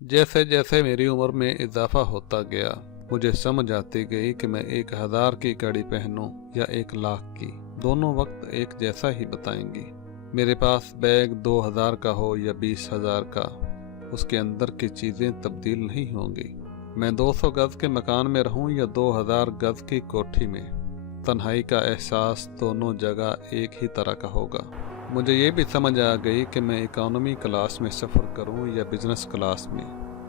जैसे जैसे मेरी उम्र में इजाफा होता गया, मुझे समझ आती गई कि मैं 1000 की घड़ी पहनूं या 1 लाख की, दोनों वक्त एक जैसा ही बताएंगी। मेरे पास बैग 2000 का हो या 20,000 का, उसके अंदर की चीज़ें तब्दील नहीं होंगी। मैं 200 गज के मकान में रहूं या 2000 गज की कोठी में, तन्हाई का एहसास दोनों जगह एक ही तरह का होगा। मुझे ये भी समझ आ गई कि मैं इकोनॉमी क्लास में सफ़र करूं या बिजनेस क्लास में,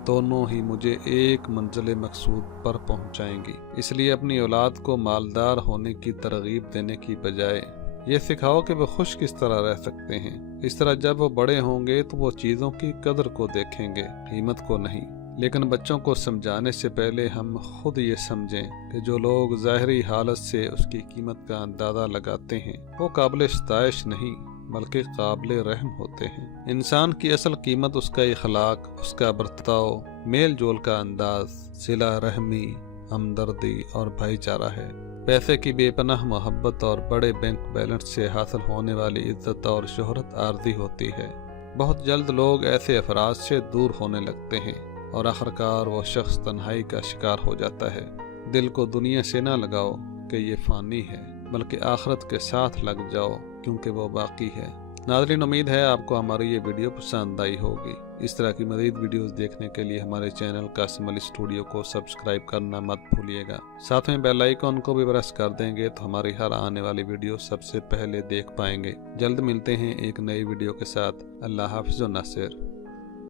दोनों ही मुझे एक मंजिल मकसूद पर पहुंचाएंगी। इसलिए अपनी औलाद को मालदार होने की तरगीब देने की बजाय ये सिखाओ कि वो खुश किस तरह रह सकते हैं। इस तरह जब वो बड़े होंगे तो वो चीज़ों की कदर को देखेंगे, कीमत को नहीं। लेकिन बच्चों को समझाने से पहले हम खुद ये समझें कि जो लोग ज़ाहरी हालत से उसकी कीमत का अंदाज़ा लगाते हैं वो काबिल सताइश नहीं बल्कि काबिल रहम होते हैं। इंसान की असल कीमत उसका इखलाक, उसका बर्ताव, मेल जोल का अंदाज, सिला रहमी, हमदर्दी और भाईचारा है। पैसे की बेपनाह मोहब्बत और बड़े बैंक बैलेंस से हासिल होने वाली इज्जत और शोहरत आर्जी होती है। बहुत जल्द लोग ऐसे अफराद से दूर होने लगते हैं और आखिरकार वो शख्स तन्हाई का शिकार हो जाता है। दिल को दुनिया से ना लगाओ कि ये फ़ानी है, बल्कि आखिरत के साथ लग जाओ क्योंकि वो बाकी है। नाज़रीन, उम्मीद है आपको हमारी ये वीडियो पसंद आई होगी। इस तरह की मज़ीद वीडियोस देखने के लिए हमारे चैनल कासिम अली स्टूडियो को सब्सक्राइब करना मत भूलिएगा। साथ में बेल आइकन को भी प्रेस कर देंगे तो हमारी हर आने वाली वीडियो सबसे पहले देख पाएंगे। जल्द मिलते हैं एक नई वीडियो के साथ। अल्लाह हाफ़िज़ व नासिर।